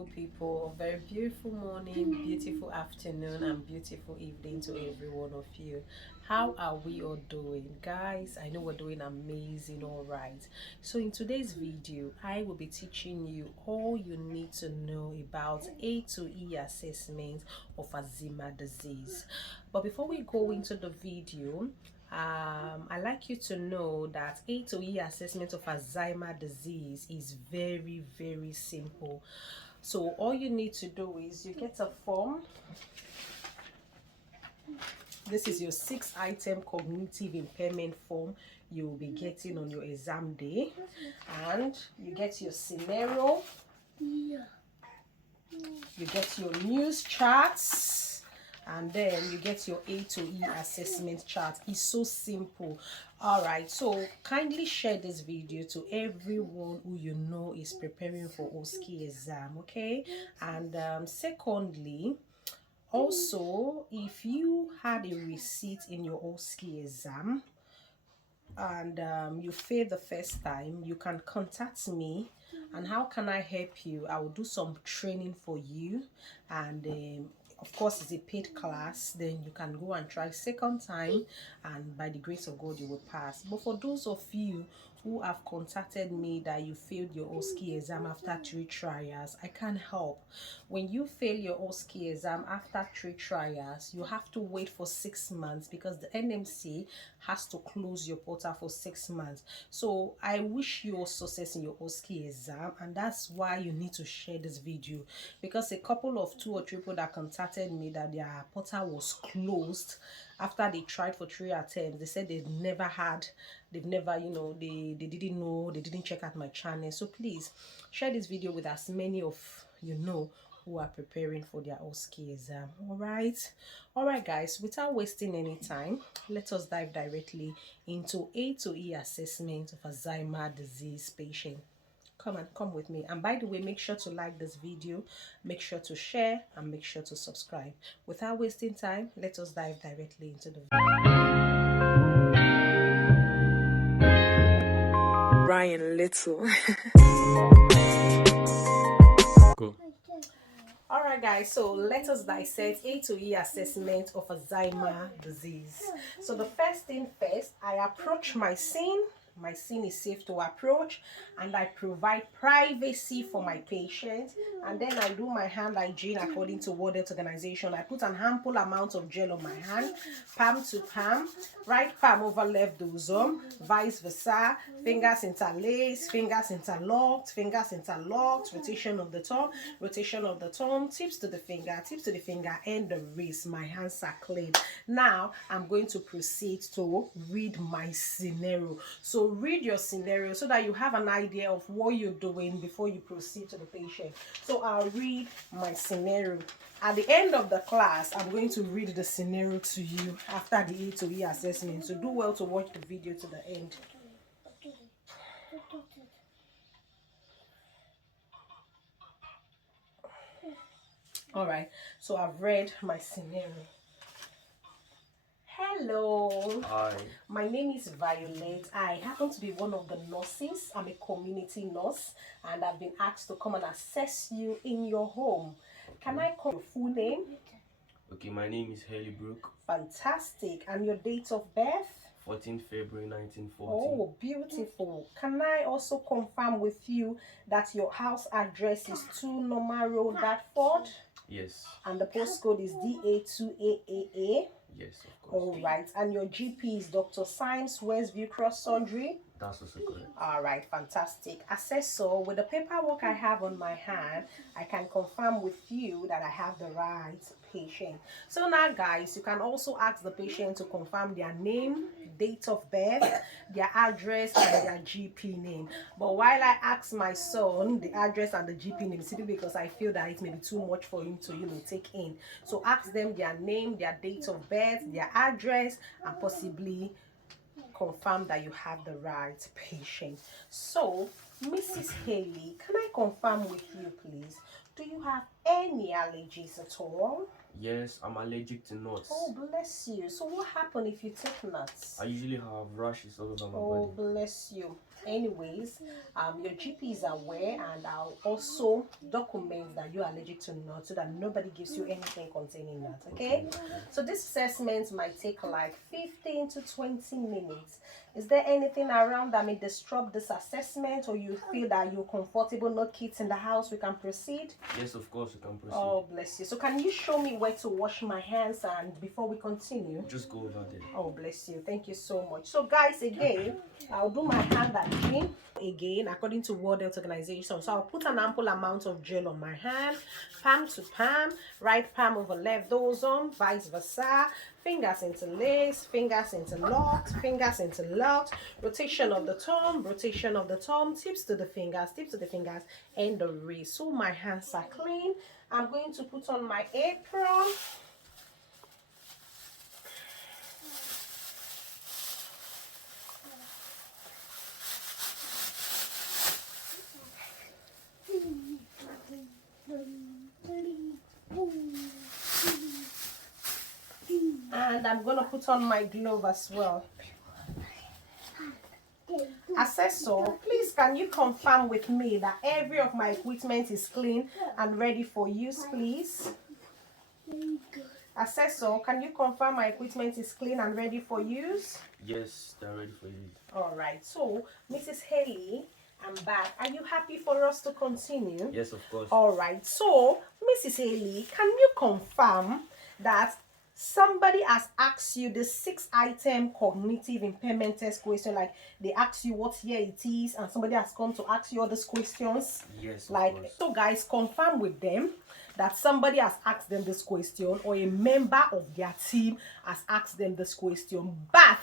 beautiful people. Very beautiful morning, beautiful afternoon, and beautiful evening to every one of you. How are we all doing, guys? I know we're doing amazing. All right, so in today's video I will be teaching you all you need to know about A to E assessment of Alzheimer's disease. But before we go into the video, I'd like you to know that A to E assessment of Alzheimer's disease is very, very simple. So all you need to do is you get a form. This is your 6-item cognitive impairment form you will be getting on your exam day, and you get your scenario, you get your news charts, and then you get your A to E assessment chart. It's so simple. All right, so kindly share this video to everyone who you know is preparing for OSCE exam, okay? And secondly, also, if you had a receipt in your OSCE exam and you failed the first time, you can contact me. And how can I help you? I will do some training for you, and of course it's a paid class. Then you can go and try second time, and by the grace of God you will pass. But for those of you who have contacted me that you failed your OSCE exam after 3 trials, I can help. When you fail your OSCE exam after 3 trials, you have to wait for 6 months because the NMC has to close your portal for 6 months. So I wish you all success in your OSCE exam, and that's why you need to share this video, because a couple of 2 or 3 people that contacted me that their portal was closed after they tried for 3 attempts. They said they've never, they didn't know, they didn't check out my channel. So please share this video with as many of you know who are preparing for their OSCE exam. All right guys, without wasting any time, let us dive directly into A to E assessment of Alzheimer's disease patient. Come with me. And by the way, make sure to like this video, make sure to share, and make sure to subscribe. Without wasting time, let us dive directly into the video. Ryan Little. Go. All right guys, so let us dissect A to E assessment of Alzheimer's disease. So the first thing first, I approach my scene. My scene is safe to approach, and I provide privacy for my patient, and then I do my hand hygiene according to World Health Organization. I put an ample amount of gel on my hand, palm to palm, right palm over left dorsum, vice versa, fingers interlaced, fingers interlocked, rotation of the thumb, tips to the finger, and the wrist. My hands are clean. Now I'm going to proceed to read my scenario. So read your scenario so that you have an idea of what you're doing before you proceed to the patient. So I'll read my scenario. At the end of the class, I'm going to read the scenario to you after the A to E assessment. So do well to watch the video to the end. All right, so I've read my scenario. Hello. Hi. My name is Violet. I happen to be one of the nurses. I'm a community nurse, and I've been asked to come and assess you in your home. Can I call your full name? Okay, my name is Haley Brooke. Fantastic. And your date of birth? 14th February 1940. Oh, beautiful. Can I also confirm with you that your house address is 2 Normal Road, Dartford? Yes. And the postcode is DA2AAA? Yes, of course. All right. And your GP is Dr. Symes, Westview Cross Surgery? That's also correct. All right, fantastic. Assessor, with the paperwork I have on my hand, I can confirm with you that I have the right patient. So now, guys, you can also ask the patient to confirm their name, date of birth, their address, and their GP name. But while I ask my son the address and the GP name, simply because I feel that it may be too much for him to, take in. So ask them their name, their date of birth, their address, and possibly confirm that you have the right patient. So, Mrs. Haley, can I confirm with you, please? Do you have any allergies at all? Yes, I'm allergic to nuts. Oh, bless you. So what happens if you take nuts? I usually have rashes all over my Oh, body. bless you. Anyways, your GP is aware, and I'll also document that you're allergic to nuts so that nobody gives you anything containing nuts. Okay, so this assessment might take like 15 to 20 minutes. Is there anything around that may disrupt this assessment, or you feel that you're comfortable, no kids in the house, we can proceed? Yes, of course, you can proceed. Oh, bless you. So can you show me where to wash my hands and before we continue? Just go over there. Oh, bless you. Thank you so much. So guys, again, I'll do my hand hygiene again according to World Health Organization. So I'll put an ample amount of gel on my hand, palm to palm, right palm over left dorsum, vice versa. Fingers interlace, fingers interlocked, fingers interlocked, rotation of the thumb, tips to the fingers, and the wrist. So my hands are clean. I'm going to put on my apron. And I'm going to put on my glove as well. Assessor, please can you confirm with me that every of my equipment is clean and ready for use, please? Assessor, can you confirm my equipment is clean and ready for use? Yes, they're ready for use. All right. So, Mrs. Haley, I'm back. Are you happy for us to continue? Yes, of course. All right. So, Mrs. Haley, can you confirm that somebody has asked you the 6-item cognitive impairment test question? Like they ask you what year it is, and somebody has come to ask you all these questions. Yes, of like course. So guys, confirm with them that somebody has asked them this question, or a member of their team has asked them this question, but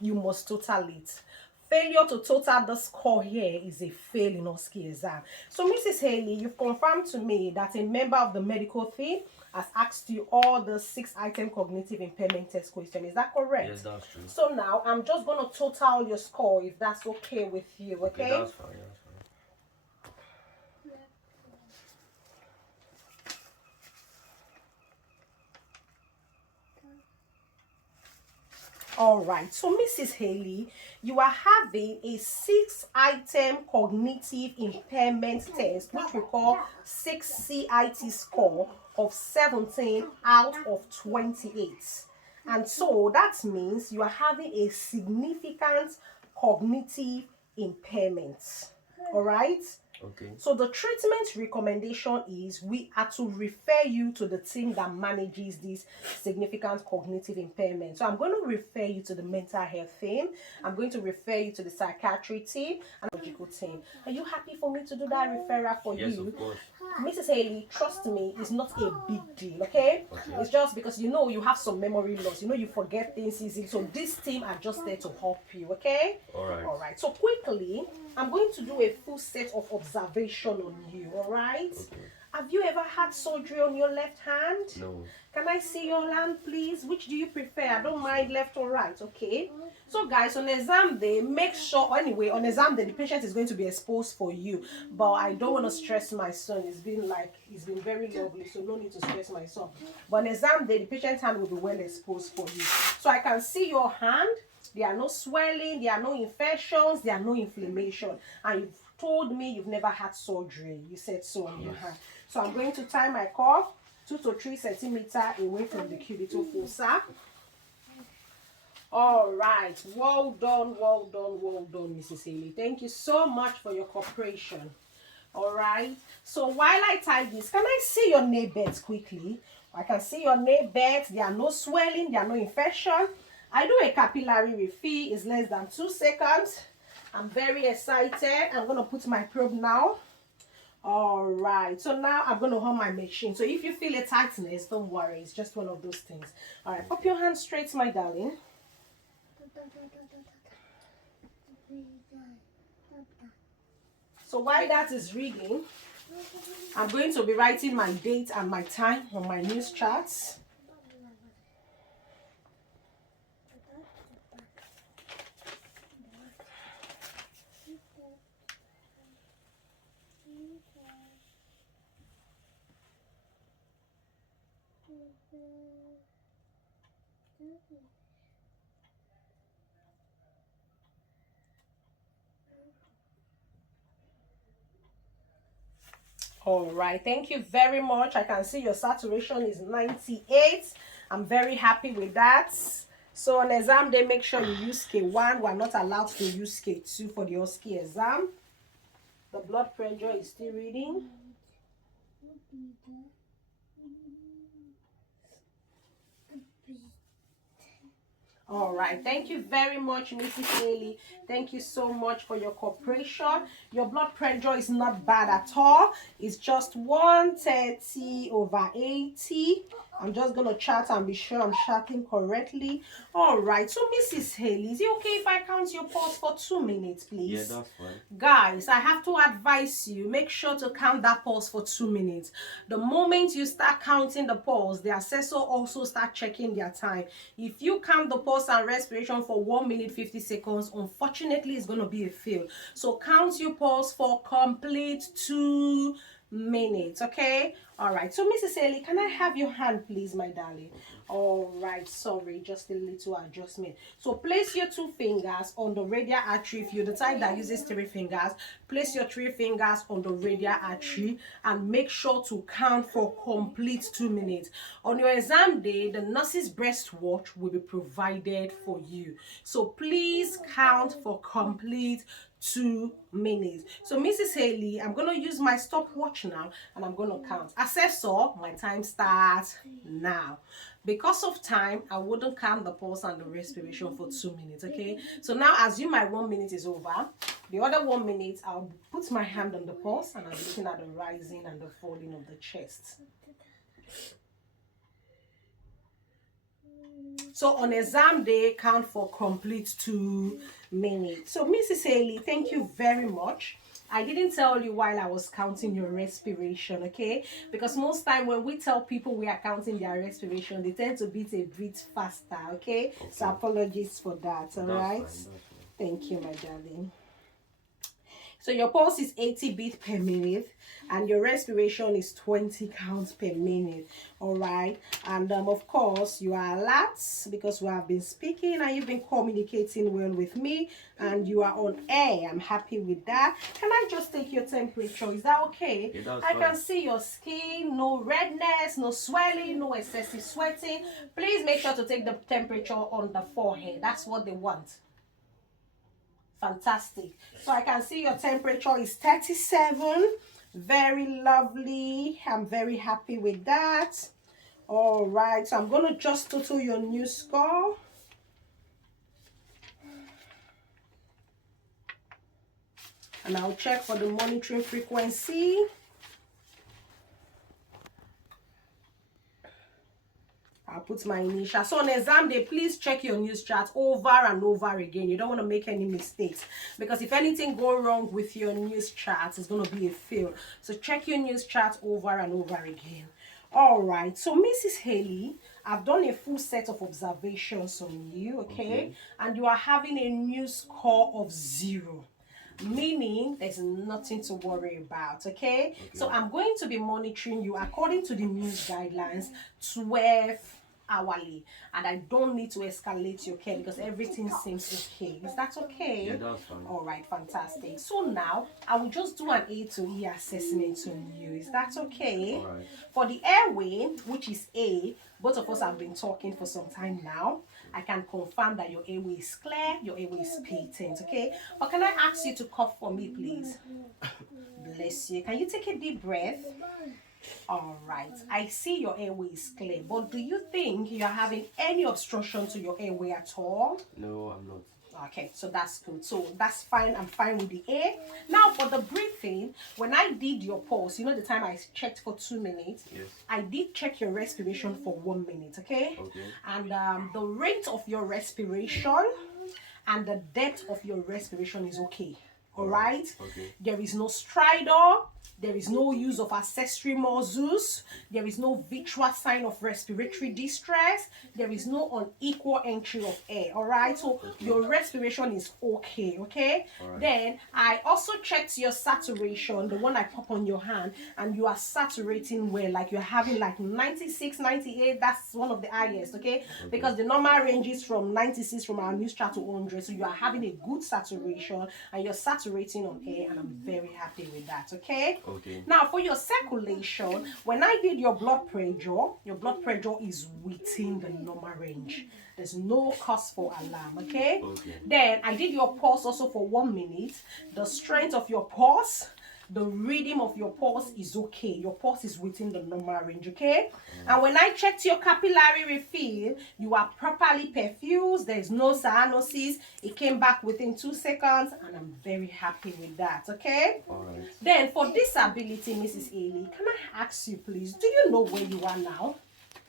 you must total it. Failure to total the score here is a fail in OSCE exam. So Mrs. Haley, you've confirmed to me that a member of the medical team has asked you all the 6-item cognitive impairment test question. Is that correct? Yes, that's true. So now I'm just going to total your score if that's okay with you, okay? That's fine, that's fine. All right, so Mrs. Haley, you are having a 6-item cognitive impairment test, which we call 6CIT score of 17 out of 28. And so that means you are having a significant cognitive impairment. All right? Okay. So the treatment recommendation is we are to refer you to the team that manages this significant cognitive impairment. So I'm going to refer you to the mental health team. I'm going to refer you to the psychiatry team and the logical team. Are you happy for me to do that referral for you? Yes, of course. Mrs. Haley, trust me, it's not a big deal, okay? It's just because you have some memory loss. You forget things easily. So this team are just there to help you, okay? All right. So quickly, I'm going to do a full set of observation on you, all right? Okay. Have you ever had surgery on your left hand? No. Can I see your hand, please? Which do you prefer? I don't mind left or right, okay? So guys, on exam day, make sure, anyway, on exam day, the patient is going to be exposed for you. But I don't want to stress my son. It's been very lovely, so no need to stress my son. But on exam day, the patient's hand will be well exposed for you. So I can see your hand. There are no swelling, there are no infections, there are no inflammation. And you've told me you've never had surgery. You said so on your hand. So I'm going to tie my cuff 2 to 3 centimeters away from the cubital fossa. All right. Well done, Mrs. Haley. Thank you so much for your cooperation. All right. So while I tie this, can I see your nail beds quickly? I can see your nail beds. There are no swelling, there are no infection. I do a capillary refill. It's less than 2 seconds. I'm very excited. I'm going to put my probe now. All right. So now I'm going to hold my machine. So if you feel a tightness, don't worry. It's just one of those things. All right. Pop your hand straight, my darling. So while that is reading, I'm going to be writing my date and my time on my news charts. All right, thank you very much. I can see your saturation is 98. I'm very happy with that. So on exam day, make sure you use K1. We're not allowed to use K2 for the OSCE exam. The blood pressure is still reading. All right, thank you very much, Mrs. Haley. Thank you so much for your cooperation. Your blood pressure is not bad at all. It's just 130/80. I'm just going to chart and be sure I'm charting correctly. All right, so Mrs. Haley, is it okay if I count your pulse for 2 minutes, please? Yeah, that's fine. Guys, I have to advise you, make sure to count that pulse for 2 minutes. The moment you start counting the pulse, the assessor also start checking their time. If you count the pulse and respiration for 1 minute 50 seconds, unfortunately it's going to be a fail. So count your pulse for complete 2 minutes. Okay, all right. So Mrs. Haley, can I have your hand, please, my darling? All right, sorry, just a little adjustment. So place your 2 fingers on the radial artery. If you're the type that uses 3 fingers, place your 3 fingers on the radial artery and make sure to count for complete 2 minutes. On your exam day, the nurse's breast watch will be provided for you. So please count for complete 2 minutes. So Mrs. Haley, I'm going to use my stopwatch now and I'm going to count. Assessor, my time starts now. Because of time, I wouldn't count the pulse and the respiration for 2 minutes, okay? So now assume my 1 minute is over. The other 1 minute, I'll put my hand on the pulse and I'm looking at the rising and the falling of the chest. So on exam day, count for complete 2 minutes. So Mrs. Haley, thank you very much. I didn't tell you while I was counting your respiration, okay? Because most time when we tell people we are counting their respiration, they tend to beat a bit faster, okay? So apologies for that, all right? Thank you, my darling. So your pulse is 80 beats per minute and your respiration is 20 counts per minute. All right. And of course, you are alert because we have been speaking and you've been communicating well with me and you are on air. I'm happy with that. Can I just take your temperature? Is that okay? Yeah, I can see your skin, no redness, no swelling, no excessive sweating. Please make sure to take the temperature on the forehead. That's what they want. Fantastic. So I can see your temperature is 37. Very lovely. I'm very happy with that. All right. So I'm going to just total your new score. And I'll check for the monitoring frequency. I'll put my initial. So on exam day, please check your news chart over and over again. You don't want to make any mistakes because if anything go wrong with your news chart, it's going to be a fail. So check your news chart over and over again. All right. So Mrs. Haley, I've done a full set of observations on you, okay? And you are having a new score of 0. Meaning there's nothing to worry about, okay? So I'm going to be monitoring you according to the news guidelines 12 hourly, and I don't need to escalate your care because everything seems okay. Is that okay? Yeah, that's fine. All right, fantastic. So now I will just do an A to E assessment on you. Is that okay? All right. For the airway, which is A, both of us have been talking for some time now. I can confirm that your airway is clear, your airway is patent, okay? But can I ask you to cough for me, please? Bless you. Can you take a deep breath? All right. I see your airway is clear, but do you think you're having any obstruction to your airway at all? No, I'm not. Okay, so that's good. So that's fine. I'm fine with the air. Now for the breathing, when I did your pulse, you know the time I checked for 2 minutes? Yes. I did check your respiration for 1 minute, okay? Okay. And the rate of your respiration and the depth of your respiration is okay. All right? Okay. There is no stridor. There is no use of accessory muscles. There is no visual sign of respiratory distress. There is no unequal entry of air. All right. So your respiration is okay. Okay. Right. Then I also checked your saturation, the one I pop on your hand, and you are saturating well. Like you're having like 96, 98. That's one of the highest. Okay. Because the normal range is from 96 from our news chart to 100. So you are having a good saturation and you're saturating on air, and I'm very happy with that. Okay. Okay. Now, for your circulation, when I did your blood pressure is within the normal range. There's no cause for alarm, okay? Okay. Then I did your pulse also for 1 minute. The strength of your pulse, the rhythm of your pulse is okay. Your pulse is within the normal range, okay? And when I checked your capillary refill, you are properly perfused. There is no cyanosis. It came back within 2 seconds, and I'm very happy with that, okay? All right. Then for disability, Mrs. Ailey, can I ask you please, do you know where you are now?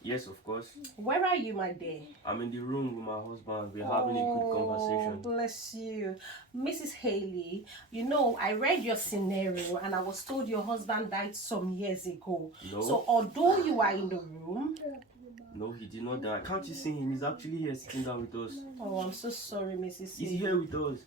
Yes, of course. Where are you, my dear? I'm in the room with my husband. We're having a good conversation. Bless you. Mrs. Haley, you know, I read your scenario and I was told your husband died some years ago. No. So although you are in the room... No, he did not die. Can't you see him? He's actually here sitting down with us. Oh, I'm so sorry, Mrs. He's Haley. here with us.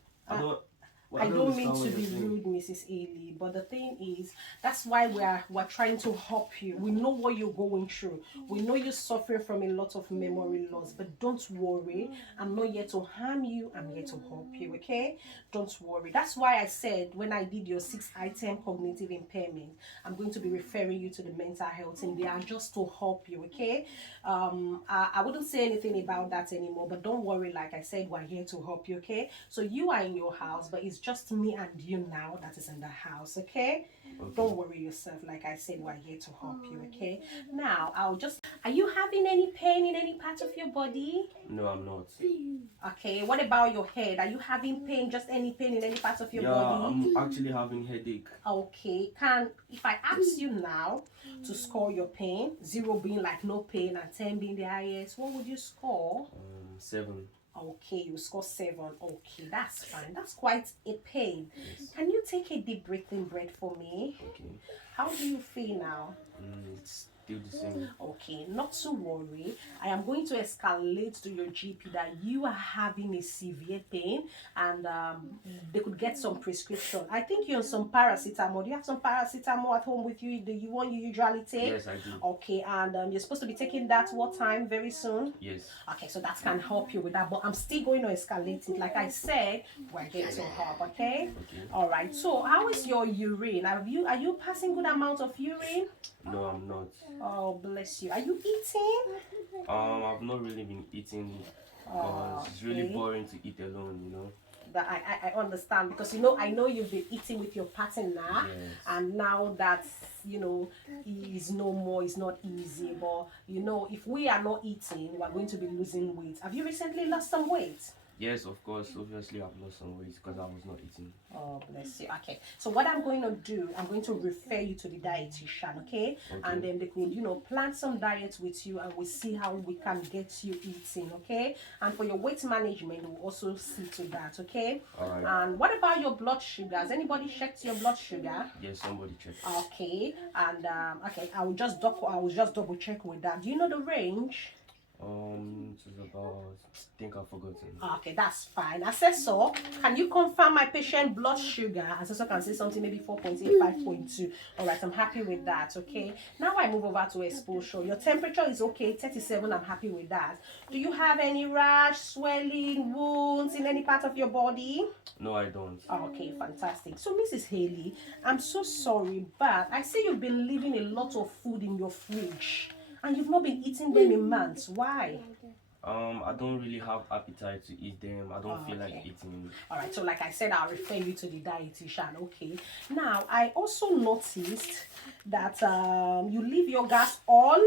I don't mean understand to what be you're saying. rude, Mrs. Ailey, but the thing is, that's why we're trying to help you. We know what you're going through. We know you're suffering from a lot of memory loss, but don't worry. I'm not here to harm you. I'm here to help you, okay? Don't worry. That's why I said when I did your 6-item cognitive impairment, I'm going to be referring you to the mental health team. They are just to help you, okay? I wouldn't say anything about that anymore, but don't worry. Like I said, we're here to help you, okay? So you are in your house, but it's just me and you now that is in the house, okay? Don't worry yourself. Like I said, we're here to help you, okay? Now, are you having any pain in any part of your body? No, I'm not. Okay, what about your head? Are you having pain, just any pain in any part of your body? I'm actually having headache. Okay, if I ask you now to score your pain, 0 being like no pain and 10 being the highest, what would you score? 7. Okay, you score 7. Okay, that's fine. That's quite a pain. Yes. Can you take a deep breathing breath for me? Okay. How do you feel now? It's still the same. Okay, not to worry. I am going to escalate to your GP that you are having a severe pain and they could get some prescription. I think you're on some paracetamol. Do you have some paracetamol at home with you? The one you usually take? Yes, I do. Okay, and you're supposed to be taking that what time? Very soon? Yes. Okay, so that can help you with that, but I'm still going to escalate it. Like I said, we're here to help, okay? Okay. All right, so how is your urine? Are you passing good amount of urine? No, I'm not. Oh, bless you. Are you eating? I've not really been eating because it's really okay. boring to eat alone, you know. That I understand, because I know you've been eating with your partner, Yes. and now that is no more, it's not easy. But if we are not eating, we're going to be losing weight. Have you recently lost some weight? Yes, of course. Obviously, I've lost some weight because I was not eating. Oh, bless you. Okay, so what I'm going to do, I'm going to refer you to the dietitian, okay? And then they could, plan some diets with you, and we'll see how we can get you eating, okay? And for your weight management, we'll also see to that, okay? All right. And what about your blood sugar? Has anybody checked your blood sugar? Yes, somebody checked. Okay, and okay, I will just double check with that. Do you know the range? It was about, I think I've forgotten. Okay, that's fine. Assessor, can you confirm my patient blood sugar? Assessor can say something maybe 4.8, 5.2. All right, I'm happy with that, okay? Now I move over to exposure. Your temperature is okay, 37, I'm happy with that. Do you have any rash, swelling, wounds in any part of your body? No, I don't. Okay, fantastic. So, Mrs. Haley, I'm so sorry, but I see you've been leaving a lot of food in your fridge. And you've not been eating them in months. Why? I don't really have appetite to eat them. I don't feel like eating. All right, so like I said, I'll refer you to the dietitian, okay? Now, I also noticed that you leave your gas on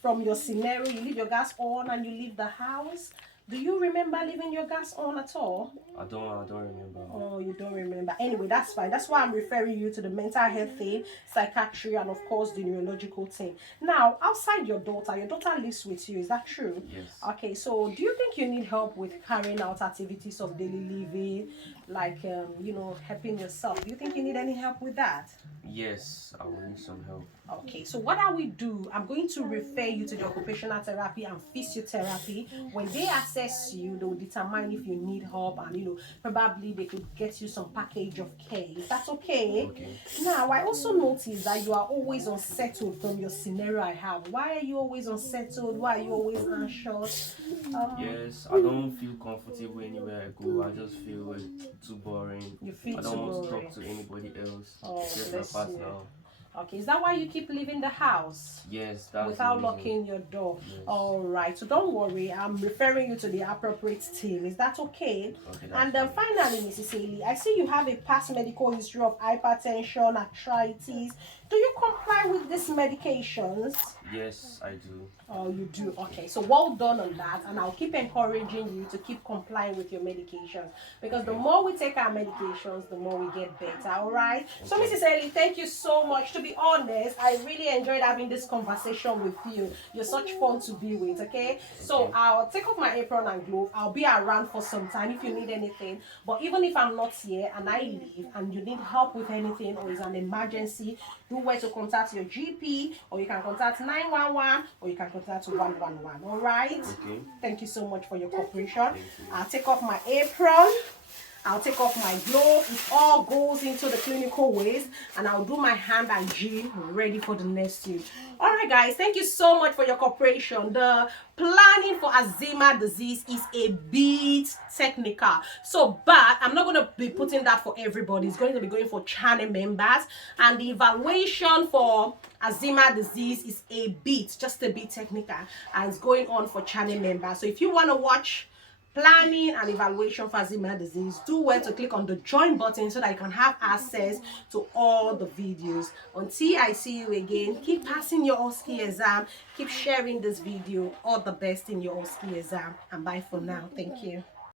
from your scenario. You leave your gas on and you leave the house. Do you remember leaving your gas on at all? I don't remember. Oh, you don't remember. Anyway, that's fine. That's why I'm referring you to the mental health team, psychiatry, and of course the neurological team. Now, outside your daughter lives with you. Is that true? Yes. Okay, so do you think you need help with carrying out activities of daily living, like helping yourself? Do you think you need any help with that? Yes, I will need some help. Okay, so what I will do, I'm going to refer you to the occupational therapy and physiotherapy. When they assess you, they will determine if you need help, and probably they could get you some package of care. Is that okay? Okay. Now, I also noticed that you are always unsettled from your scenario I have. Why are you always unsettled? Why are you always anxious? Yes, I don't feel comfortable anywhere I go. I just feel too boring. You feel I don't too want to boring. talk to anybody else Oh, except bless my partner. you. Okay, is that why you keep leaving the house? Yes, that's Without the reason. locking your door? Yes. All right, so don't worry, I'm referring you to the appropriate team. Is that okay? Okay, that's And fine. finally, Mrs. Haley, I see you have a past medical history of hypertension, arthritis. Do you comply with these medications? Yes, I do. Oh, you do? Okay, so well done on that, and I'll keep encouraging you to keep complying with your medications, because the more we take our medications, the more we get better. All right. So, Mrs. Ellie, thank you so much. To be honest, I really enjoyed having this conversation with you. You're such fun to be with. Okay, so I'll take off my apron and glove. I'll be around for some time if you need anything. But even if I'm not here and I leave and you need help with anything or it's an emergency, do where to contact your GP, or you can contact 911, or you can contact 111. All right. Okay. Thank you so much for your cooperation. Thank you. I'll take off my apron. I'll take off my glove. It all goes into the clinical waste, and I'll do my hand hygiene ready for the next tube. All right, guys. Thank you so much for your cooperation. The planning for Alzheimer's disease is a bit technical, but I'm not going to be putting that for everybody. It's going to be going for channel members, and the evaluation for Alzheimer's disease is just a bit technical, and it's going on for channel members. So if you want to watch planning and evaluation for Alzheimer's disease, do well to click on the join button so that you can have access to all the videos. Until I see you again, keep passing your OSCE exam, keep sharing this video. All the best in your OSCE exam, and bye for now. Thank you.